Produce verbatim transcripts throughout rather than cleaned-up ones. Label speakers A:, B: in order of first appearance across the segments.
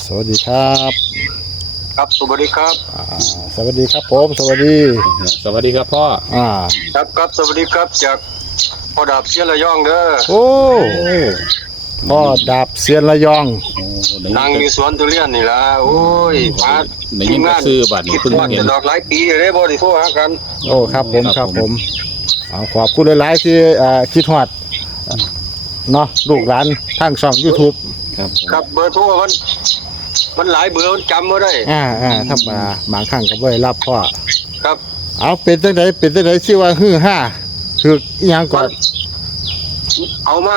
A: สวัสดีครับ
B: ครับสวัสดีครับ
A: อ่าสวัสดีครับผมสวัสดี
C: สวัสดีครับพ่อ
A: อ่า
B: ครับครับสวัสดีครับจากพอดาบเสียระยองเด้อ
A: โอ้พ่อดาบเซียนระยอง
B: นั่งอยู่สวนทุเรียนนี่ล่ะโอ้ยมา
C: ทีมงานซื้อบัตรนี่เพิ่งเห็น
B: ดอกหลายปีเลยบ่ได้โทรหากัน
A: โอ้ครับผมครับผมเอาขอบคุณหลายๆที่อ่าคิดฮอดเนาะลูกหลานทางช่อง YouTube
C: ครับ
B: ครับเบอร์โทรมันมันหลายเบอร์มันจำบ่ได้
A: อ่าอ่าถ้ามาบางครั้งก็บ่ได้รับพ่อ
B: ครับ
A: เอาเป็นจังได๋เป็นจังได๋ชื่อว่าฮือฮาคืออีหยังก่อน
B: เอามา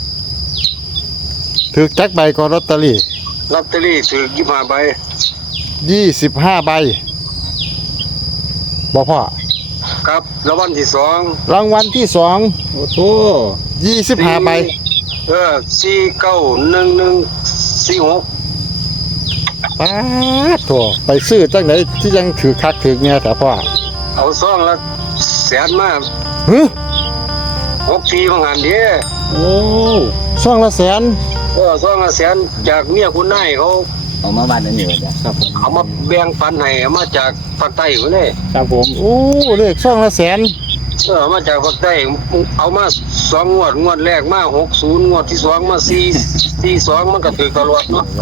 A: ถือจักใบก่อนลอตเตอรี่
B: ลอตเตอรี่ถือยี่สิบห้าใบ
A: ยี่สิบห้าใบบ่พ่อ
B: ครับรางวัลที่สอง
A: รางวัลที่สอง
C: โอ้โห
A: ยี่สิบห้าใบ
B: เออสี่เก้าหนึ่งหนึ่งสี่หก
A: ป๊าดโถไปซื้อจังไหนที่ยังถือคักถือเนี่ยแต่พ่อ
B: เอาซองละแสนมา
A: ฮึ
B: หกทีบางหันเด้
C: โอ้
A: ซองละแสน
B: เออซองละแสนจากเมียคุณนายเขา
C: เอามาบ้านนั่นอยู่จ้ะครับผม
B: เอามาแบ่งปันให้เอามาจากภาคใต้พุ่นนี่
C: ครับผม
A: โอ้เลขซองละแสน
B: เออมาจากภาคใต้เอามาสองงวดงวดแรกมาหกสิบงวดที่สองมาสี่ สี่สองมันก็ถือตลอดเนาะ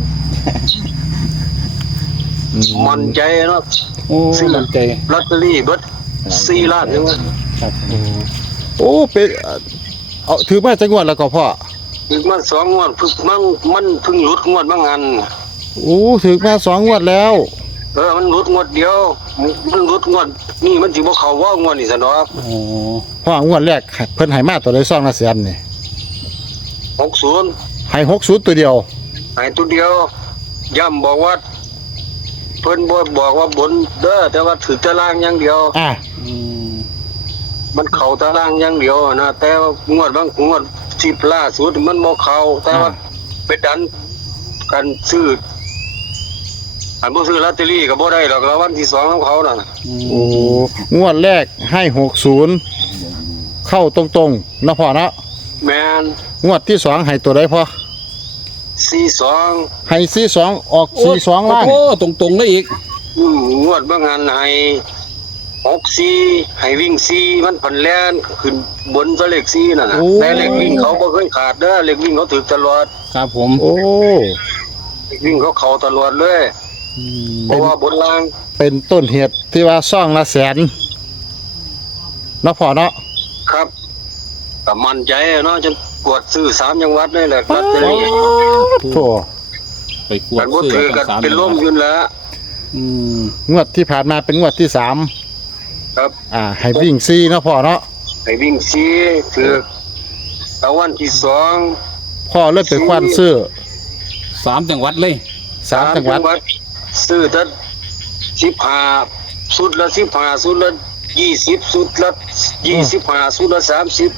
B: มันใจเนาะ
C: โอ้มันใจ
B: ลอตเตอรี่เบิดสี่ล้านนึง
C: ครับ
A: โอ้เป็นเอาถือมาจังหวัดแล้วก็พ่อ
B: อีกมันสองงวดพึ่งมันมันเพิ่งหลุดงวดบางอัน
A: โอ้ถือมาสองงวดแล้ว
B: เออมันหลุดงวดเดียวมันหลุดงวดนี่มันสิบ่เข้าว่างวดนี่ซะเนาะ
C: โอ้
A: พ่องวดแรกเพิ่นให้มาตัวใดซองละแสนนี่
B: หกสิบ
A: ให้หกสิบตัวเดียว
B: ให้ตัวเดียวย้ำบอกว่าเพิ่นบ่บอกว่าบนเด้อแต่ว่าถือตารางอย่างเดียว
A: อ่า
B: มันเข้าตารางอย่างเดียวนะแต่ว่างวดบางงวดสิบล่าสุดมันบ่เข้าแต่ว่าไปดันกันซื้ออันบ่ซื้อลอตเตอรี่ก็บ่ได้หรอกรางวัลที่สองของเขาน่ะ
A: โอ้งวดแรกให้หกสิบเข้าตรงๆนะพ่อเนาะ
B: แม่น
A: งวดที่สองให้ตัวใดพ่อ
B: สี่สิบสอง
A: ให้สี่สิบสองออกสี่สิบสองล่าง
C: โอ้ตรงๆเลยอีก
B: อืมงวดบางอันให้หกสี่ให้วิ่งสี่มันพันแล่นขึ้นบนซะเลขสี่นั่นน่ะแต่เลขวิ่งเขาบ่เคยขาดเด้อเลขวิ่งเขาถือตลอด
C: ครับผม
A: โอ้
B: เลขวิ่งเขาเข้าตลอดเลยเพราะว่าบนล่าง
A: เป็นต้นเหตุที่ว่าซ่องละแสนเนาะพ่อเนาะ
B: ครับก็มั่นใจเนาะจนกวดซื้อสามจังหวัดนี่แหละลอตเตอรี่
A: โธ่
C: ไปกวด
B: ซื้อกันเป็นล่มยืนแล้ว
C: อืม
A: งวดที่ผ่านมาเป็นงวดที่สาม
B: ครับ
A: อ่าให้วิ่งซีเนาะพ่อเนาะ
B: ให้วิ่งซีถือรางวัลที่สอง
A: พ่อเลิกไปควันซื้อ
C: สามจังหวัดเลย
A: สามจังหวัด
B: ซื้อตั้งสิบห้าสุดละสิบห้าสุดละยี่สิบสุดละยี่สิบห้าสุดละสามสิบ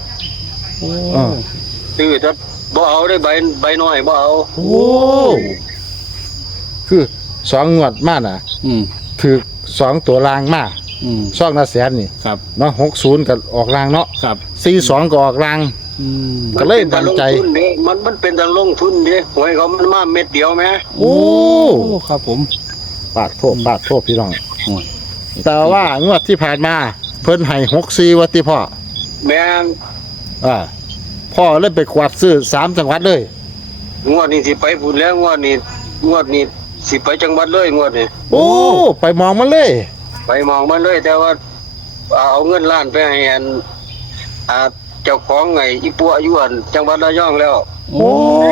B: ซื้อตั้งบ่เอาได้ใบใบน้อยบ่เอา
A: โอ้คือสองงวดมากน่ะ
C: อืม
A: ถือสองตัวรางมาก
C: อืม
A: ซ่องละแสนนี่
C: ครับ
A: เนาะหกศูนย์กับออกรางเนาะ
C: ครับ
A: สี่สองก็ออกราง
C: อืม
A: ก็เลยบันใจ
B: มันมันเป็นทางลงทุนดิหวยเขามันมาเม็ดเดียวไหม
A: โอ้
C: ครับผม
A: ปาดโทษปาดโทษพี่น้องแต่ว่างวดที่ผ่านมาเพิ่นให้หกสี่วัติพ่อ
B: แม่น
A: อ่าพ่อเล่นไปกวาดซื้อสามจังหวัดเลย
B: งวดนี้สิไปพูดแล้วงวดนี้งวดนี้สิไปจังหวัดเลยงวดนี้
A: โอ้ไปมองมันเลย
B: ไปมองมันเลยแต่ว่าเอาเงินล้านไปให้อันอ่าเจ้าของไงอีปัวอยู่อันจังหวัดระยองแล้ว
A: โอ้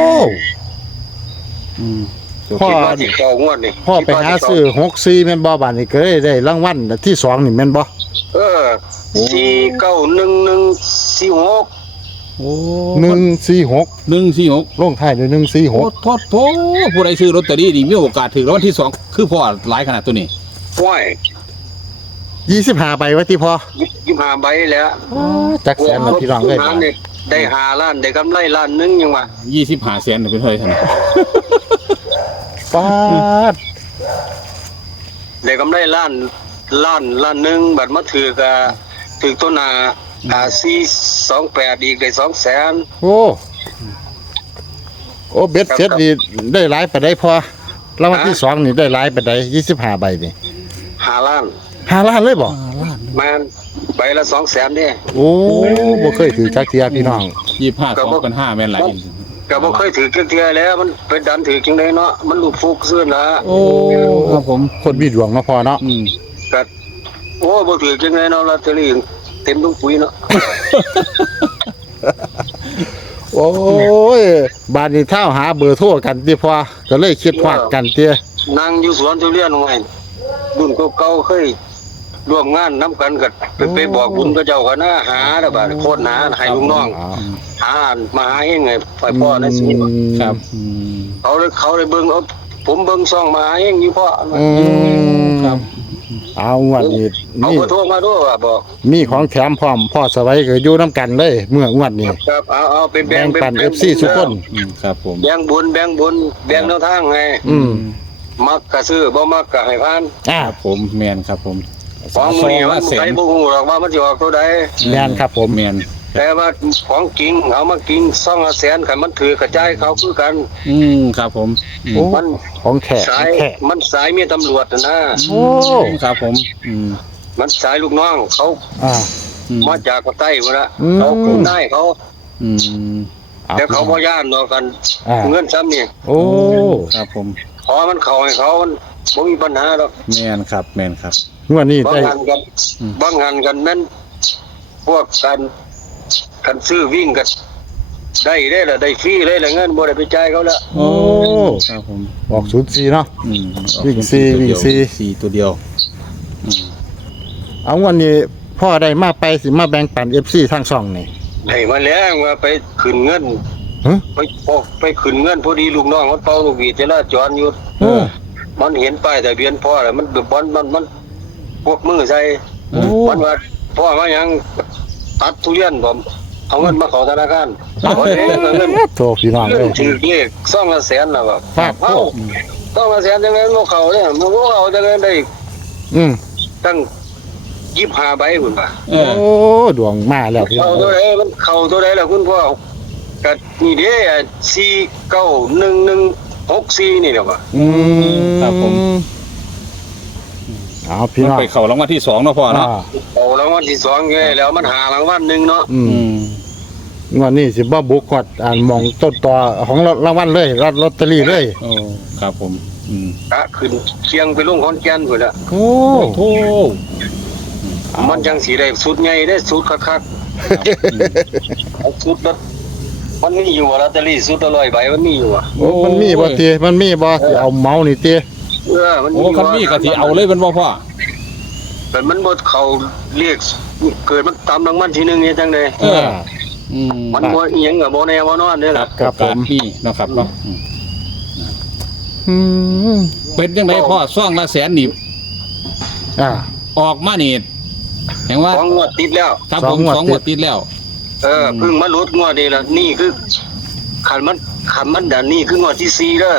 C: อืม
A: พ่อ
B: ที่เก่างวดนี่
A: พ่อไปหาซื้อหกสี่แม่นบ่บาดนี่ก็ได้ได้รางวัลที่สองนี่แม่นบ่
B: เออสี่เก้าหนึ่งหนึ่งสี่หก
C: โอ้
A: หนึ่งสี่หก
C: หนึ่งสี่หก
A: ลงท้ายด้วยหนึ่งสี่หก
C: โทษโทษผู้ใดซื้อลอตเตอรี่นี่มีโอกาสถือรางวัลที่สองคือพ่อหลายขนาดตัวนี้
B: ว้าย
A: ยี่สิบห้าใบวัติพ่อ
B: ยี่สิบห้าใบแล้ว
A: จักแสนพี่น้องเลย
B: ได้ห้าล้านได้กำไรล้านนึงยังว่า
C: ยี่สิบห้าแสนเป็นเท่าไหร่ท่าน
A: ป้าด
B: ได้กำไรล้านล้านล้านนึงบัดมาถือกับถือต้นนาอ่าสี่สองแปดอีกได้สองแสน
A: โอ้โอ้เบ็ดเสร็จดีได้หลายไปได้พอรางวัลที่สองนี่ได้หลายไปได้ยี่สิบห้าใบนี่
B: หาล้าน
A: ห้าล้านเลยบ่
B: แม่นใบละสองแสนเนี่ย
A: โอ้บ่เคยถือจักเทียพี่น้อง
C: ยี่สิบห้าสองกันห้าแม่นหลาย
B: ก็บ่เคยถือเทียแล้วมันเป็นดันถือจังไดเนาะมันลูกฟุกซื่อนะ
C: โอ้ครับผม
A: คนมีดวงเนาะพ่อเนาะ
C: อืม
B: ก็โอ้บ่ถือจังไดเนาะลอตเตอรี่เต็มทุกปุ๋ยเนาะ
A: โอ้ยบาดนี้เท่าหาเบอร์โทรกันติพ่อก็เลยคิดฮอดกันเตี้ย
B: นั่งอยู่สวนทุเรียนไว้รุ่นเก่าๆเคยร่วมงานนํกันก็ไปไปบอกบุญกับเจ้ากันนะหาแล้วบาดโคตรหาให้ลุงน้อง หามาหาเองไงฝ่ายพ่อในสิ
C: ครับอืม
B: เขาเลยเขาเลยเบิ่งเอาผมเบิ่งซ่องมาหาเองอยู่พ่อ
A: อืม
C: ครับ
A: เอางวดนี้
B: เอา
A: มี
B: ขอโทษมาด้วยว่าบอก
A: มีของแถมพร้อมพ่อสวัยก็อยู่นํกันเลยเมื่องวดนี้
B: ครับเอาเอาไปแบ่
A: แบ่
B: ง
A: งปัน
B: แบ่
A: เอฟซีทุกคน
C: อืมครับผม
B: แบ่งบุญแบ่งบุญแบ่งแนวทางไง
A: อืม
B: มักก็ซื้อบ่มักก็ให้ผ่าน
A: อ่า
C: ครับผมแมนครับผม
B: ของมื้อนี้มัน
C: แส
B: ใคร
C: น
B: บ่ฮู้หรอกว่ามันสิออกเท่าใด
A: แม่นครับผม
C: แมน
B: แต่ว่าของจริงเอามากินซ่องละแสนคันมันถือกระจายเขาคือกัน
C: อืมครับผมอืม
A: โอ้
B: มัน
A: ของแท้
B: สาย
A: แท้
B: มันสายมีตำรวจน่ะนะ
A: โอ้
C: ครับผมอืม
B: มันสายลูกน้องเขา
A: อ่า
C: อืม
B: มาจากภาคใต้พุ่นน่ะ
A: อืม
B: เขาคุ้นได้เขา
C: อืม
B: แต่เขาบ่ย่านดอกกัน
A: อ่า
B: เงินซ้ำนี่
A: โอ้
C: ครับผม
B: ขอมันเข้าให้เขามันบ่มีปัญหาดอก
C: แมนครับแมนครับ
A: งวดนี้
B: บาง
A: ได้
B: หันกัน
C: อืม
B: บางหันกันแม่นพวกกันกันซื้อวิ่งกันได้ได้ละได้ฟรีเลยละเงินบ่ได้ไปจ่ายเขาละ
A: โอ้
C: ครับผม
A: ออกศูนย์สี่เนาะ
C: อืม
A: วิ่งสี่วิ่งสี่
C: สี่ตัวเดียวอืม
A: เอางวดนี้พ่อได้มาไปสิมาแบ่งปัน เอฟ ซี ทางช่องนี่
B: ได้มาแล้วว่าไปขึ้นเงิน
A: ฮะ
B: ไปพอกไปขึ้นเงินพอดีลูกน้องมันเป่าลูกหวีดจราจรอยู่
A: โอ้
B: มันเห็นป้ายทะเบียนพ่อแล้วมันบอนมันมันพวกมือใส่
A: โอ้
B: มันว่าพ่อมาหยังตัดทุเรียนผมเอาเงินมาเข้าธนาคารเอาเงินเอาเงิน
A: โทรพี่น้อง
B: เงิ
A: เล
B: น
A: ย
B: ถือเลขซ่องละแสนน่ะแบบ
A: ครับ
B: เอ้าซ่องละแสนจังไงมันบ่เข้าเนี่ยมันบ่เข้าจังไงได้
A: อืม
B: ตั้งยี่สิบห้าใบพุ่นป่ะ
C: เอ
A: โอ้
C: อ
A: ดวงมาแล้วพี่น้
B: เข้า
A: อง
B: ตัวใดมันเข้าตัวใดล่ะคุณพ่อก็นี่เด้สี่เก้าหนึ่งหนึ่งหกสี่นี่แหละว่ะ
A: อืม
C: ครับผม
A: เอาพี่น้อง
C: ไปเข้ารางวัลที่สองเนาะพ่อเนาะ
A: อ่า
B: เอารางวัลที่สองไงแล้วมันหารางวัลหนึงเนาะ
A: อื
C: อื
A: ม
C: ม
A: งวดนี้สิบ่บุกฮอดอ่านหมองต้นตอของรางวัลเลยลอตลอตเตอรี่เลย
C: โอ้ครับผม อืม
B: กะขึ้นเชียงไปลงขอนแก่นพุ่นน่ะ
A: โอ้
C: โอ้
B: มันจังสีได้สุดใหญ่ได้สุดคักๆเอาสุดละมันมีอยู่ว่าลอตเตอรี่สุดละร้อยใบมันมีอยู่อ่ะ
A: โอ้มันมีบ่ติมันมีบ่สิเอาเมาส์นี่ติ
B: เออมัน
C: โอ้
B: มี
C: คันมีกะทิเอาเลยเป็นบ่พ่อ
B: แต่มันบ่เข้าเรียกเกิดมันตามรางวัลที่หนึ่งเนี่ยจังได๋
C: เออ อืม
B: มันบ่อีหยังก็บ่แน่บ่นอนเด้อ
C: ครั
B: ล่ะ
C: บครับผมพี่เนาะครับเนาะอืม
A: อืม
C: เป็นยังไงพ่อซ่องละแสนนี่
A: อ่า
C: ออกมานี่แห่งว่า
B: ของงวดติดแล้ว
C: ครับ
A: ส
C: ผ
A: อง
C: ม
A: งวด
C: สองงวดติดแล้ว
B: เออเพิ่งมาลดงวดนี่ล่ะนี่คือคันมันคันมันดันนี่คืองวดที่สี่เด้อง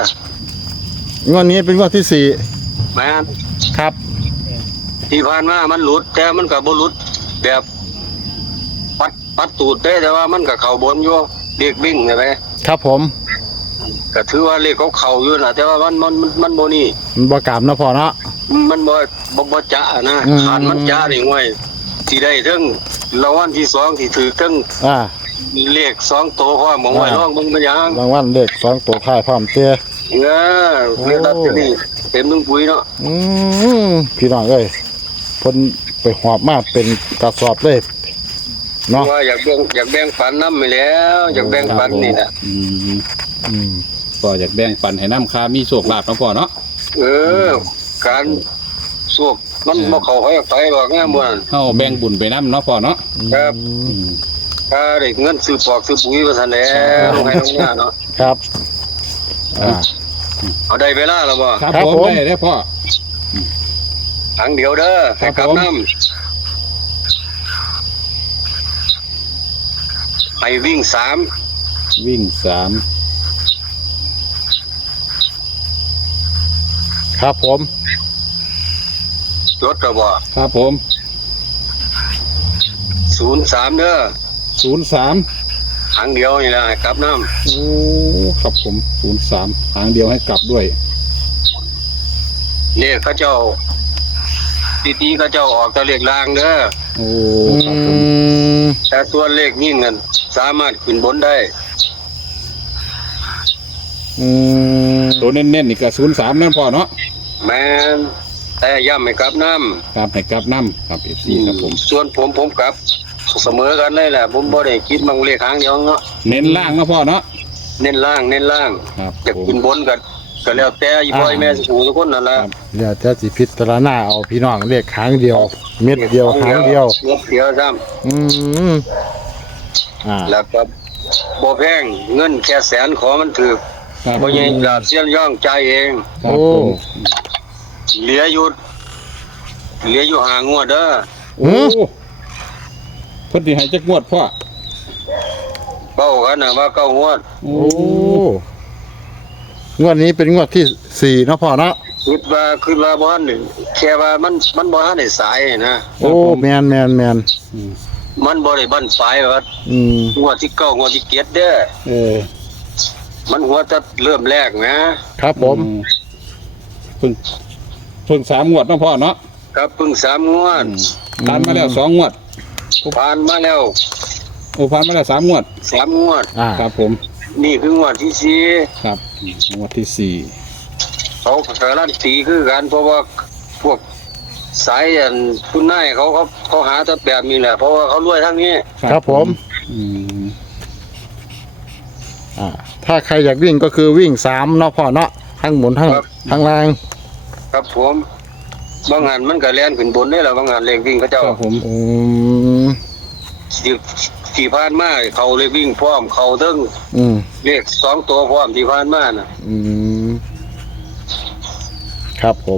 A: วดนี้เป็นงวดที่สี่
B: แม่น
A: ครับ
B: ที่ผ่านมามันหลุดแต่มันก็บ่หลุดแบบปัดปัดตูดได้แต่ว่ามันก็เข้าบนอยู่เด็กวิ่งใช่ไหม
A: ครับผม
B: ก็ถือว่าเลขเขาเข้าอยู่น่ะแต่ว่ามันมันมันมันบ่นี่
A: มันบ่กล้ามเนาะพ่อเนาะ
B: มันบ่บ่บ่จะนะ
A: อืม
B: ขานมันจะนี่ห้วยสิได้ถึงรางวัลที่สองที่ถือถึง
A: อ่า
B: เลขสองตัวพร้อมบ่ห้วย
A: อ่า
B: ลองเบิ่งมันหยัง
A: รางวัลเลขสองตัวท้ายพร้อมเตี้ย
B: เออเรียกลอตเตอรี่เต็มถุงปุ๋ยเนาะ
A: อืมพี่น้องเอ้ยเพิ่นไปหอบมาเป็นกระสอบเลยเนาะ
B: ว่าอยากแบ่งอยากแบ่งปันนำไปแล้ว อยากแบ่งปันนี่น่ะ
C: อืม
A: อืม
C: ก็อยากแบ่งปันให้น้ำค้ามีโชคลาภเนาะพ่อเนาะ
B: เออ การสวกมันบ่เข้าไปไปหรอกแง่บ่นั่น
C: เฮาแบ่งบุญไปน้ำเนาะพ่อเนาะ
B: ครับ
C: อืม
B: ถ้าได้เงินซื้อปอกซื้อปุ๋ยว่าซั่นแหล้วให้น้องหน้าเนาะ
A: ครับอ่า
B: เอาได้เวลาแล้วบ่
C: ครับ
A: ครับ
C: ผม
A: ผม
C: ได้ได้พ่อ
B: ครั้งเดียวเด้อให้กลับ
C: ผม
B: น้ำให้วิ่งสาม
C: วิ่งสาม
A: ครับผม
B: รถก็บ่
C: ครับผม
B: ศูนย์สามเด้อ
C: ศูนย์สาม
B: ครั้งเดียวนี่ล่ะให้กลับน้ำ
C: โอ้ครับผมศูนย์สามหางเดียวให้กลับด้วย
B: เลขเขาเจ้าดีๆเขาเจ้าออกแต่เลขล่างเด้อ
C: โอ้
A: อื
C: ครับผม
A: ม
B: แต่ส่วนเลขนี่เงินสามารถขึ้นบนได้
A: อืม
C: ตัวเน้นๆนี่ก็ศูนย์สามนั่นพ่อเนาะ
B: แม่นแต่ย่ำให้กลับน้ำ
C: ครับให้กลับน้ำครับเอฟซีครับผม
B: ส่วนผมผมกลับเสมอกันเลยแหละผมบ่ได้คิดมังเลขหางเดียวเนาะ
C: เน้นล่างนะพ่อเนาะ
B: เน้นล่างเน้นล่าง
C: ครับ
B: จะ
C: ผม
B: ขึ้นบนกันก็แล้วแต่อีพ่อยแม่สิหูทุกคนนั่นแหละ
A: เดี๋ยวจะสิพิจารณาเอาพี่น้องเลขครั้งเดียว เม็ดเดียวครั้งเดียว
B: เม็ดเดียวซ้
A: อืมอ่า
B: ำแล้วก็บ่แพงเงินแค่แสนขอมันถูก
C: ครับ
B: บ่ใหญ่ดาบเสี้ยนย่องใจายเอง
C: ครับผม
B: เหลืออยู่เหลืออยู่หางวดเด้อ
C: โอ้เพิ่นสิให้จักงวดพ่อ
B: เป้ากันน่ะว่าเก้างวด
C: โอ้
A: โอ้งวดนี้เป็นงวดที่สี่เนาะพ่อเนาะ
B: คิดว่าคิดว่าบ่ทันได้แค่ว่ามันมันบ่ทันได้สายนะ
A: โอ้แมนแมนแมน
C: อืม
B: มันบ่ได้บั้นปลายว่า
A: อืม
B: งวดที่เก้างวดที่เจ็ดเด้อ
C: เออ
B: มันหัวจะเริ่มแรกนะครับ
A: ผม
C: อืเพิ่งเพิ่งสามงวดเนาะพ่อเนาะ
B: ครับเพิ่งสามงวด
C: ผ่านมาแล้วสองงวด
B: ผ่านมาแล้ว
C: โอ้ผ่านมาแล้วสามงวด
B: สามงวด
A: อ่า
C: ครับผม
B: นี่คืองวดที่สี่
C: ครับอืมงวดที่สี่
B: เขาการันตีคือกันเพราะว่าพวกสายอันคุณนายเขาเขาเขาหาแต่แบบนี้แหละเพราะว่าเขารวยทั้งนี้
A: ครับผม
C: อืม
A: อ่าถ้าใครอยากวิ่งก็คือวิ่งสามเนาะพ่อเนาะทั้งหมุนทั้งทั้งล่าง
B: ครับผมบางงานมันก็แล่นขึ้นบนได้แหละบางงานเลขวิ่งเขาเจ้า
C: ครับผม
A: อืม
B: ที่ที่ผ่านมาเขาเลขวิ่งพร้อมเขาทั้ง
A: อืม
B: เลขสองตัวพร้อมที่ผ่านมาน่ะ
A: อืมครับผม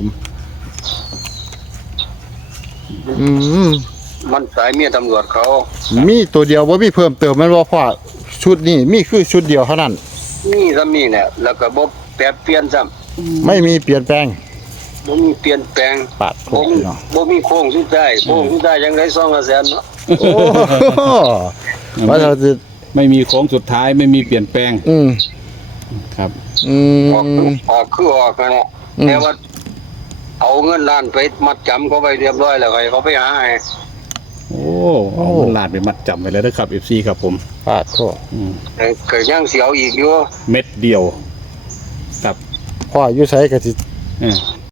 A: อืม
B: มันสายเมียตำรวจเขา
A: มีตัวเดียวว่ามีเพิ่มเติมแมันว่าพ่อชุดนี้มีคือชุดเดียวเท่านั้น
B: นี่ซ้ำนี่แหละแล้วก็บ่แปรเปลี่ยนซ้
A: ไม่มีเปลี่ยนแปลง
B: ำบ่มีเปลี่ยนแปลง
A: ปาดโค
B: บ่
A: ก
B: มี
A: เนาะ
B: บ่มีโค้งสุดท้ายโค้งสุดท้ายยังได้สองแสนเนาะ
A: โอ้โหว่าเราจะ
C: ไม่มีโค้งสุดท้ายไม่มีเปลี่ยนแปลง
A: อืม
C: ครับ
A: อื
B: ออก
A: ม
B: ออกคือออกนั่นแหละ
A: อืม
B: แต่ว่า เอาเงินล้านไปมัดจำเขาไปเรียบร้อยแล้วให้เขาไปหาให้
C: โอ้เอาเงินล้านไปมัดจำไว้แล้วนะครับเอฟซีครับผม
A: ปาดโคก
C: อืม
B: แต่เกิดยังเสียวอีกอยู่
C: เม็ดเดียวครับ
A: พ่ออยู่ไสก็สิ
C: เออ